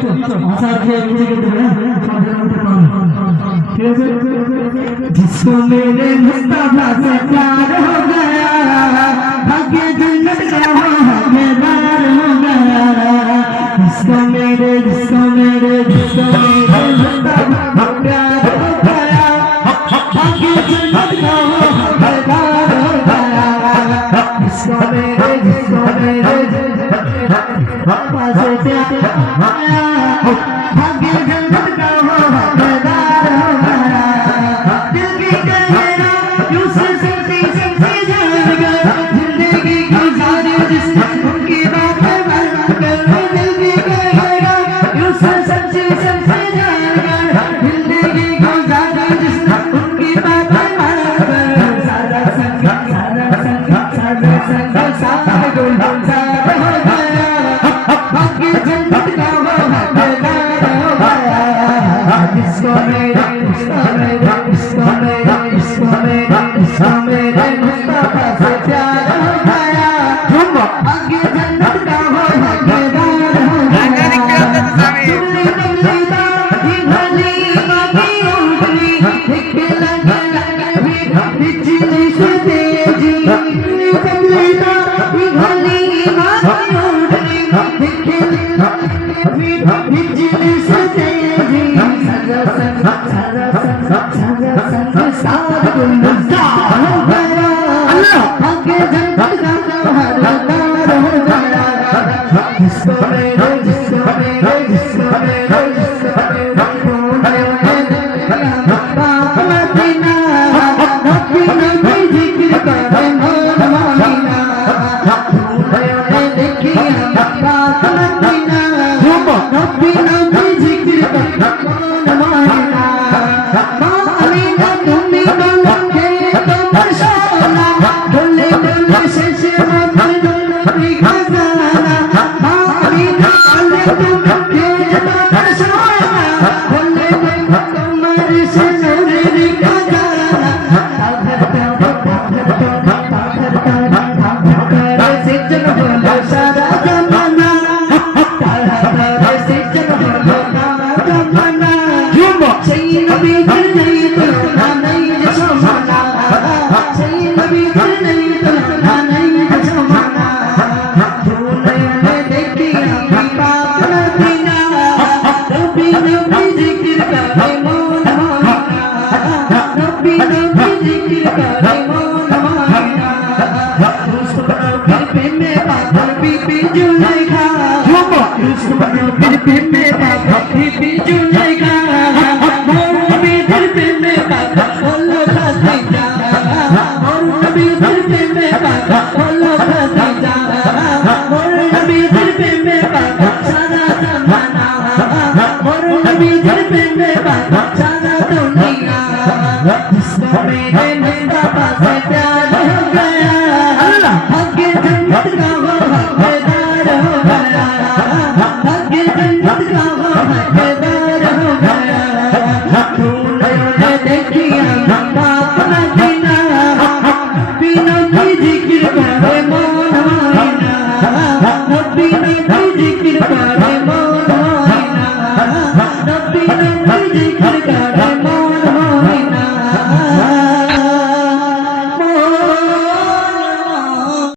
आशा के नीचे के देना ठीक है जिसको मेरे मुस्तफा से प्यार हो गया भाग्य जन्नत का हकदार हो गया जिसको मेरे मुस्तफा प्यार हो गया भाग्य जन्नत का हकदार हो गया जिसको मेरे मुस्तफा से प्यार हो गया भाग्य जन्नत का हकदार हो गया दिल की कहना यूं से समझी जान गए जिंदगी की सारी जिसने उनकी बातें मान कर दिल की कहना यूं से समझी जान गए जिंदगी की सारी जिसने उनकी बातें मान कर सारा संग गुल सारा हो गया भाग्य जन्नत का हकदार हो गया जिसको मेरे मुस्तफा से प्यार हो गया भाग्य जन्नत का हकदार हो गया चुल्ली नल्लीदा ही भली बाकी उठली दिखे लगे बिजली से तेजी चुल्ली नल्लीदा ही भली बाकी उठली दिखे बिजली से तेजी सारा गुलजार हो गया भाग्य जन्नत का हकदार हो गया जिसको मेरे मदीना नबी जिक्र करे मोर मदीना देखी बात मदीना नबी जिक्र करे मोर मदीना जिक्र करे मोर मदीना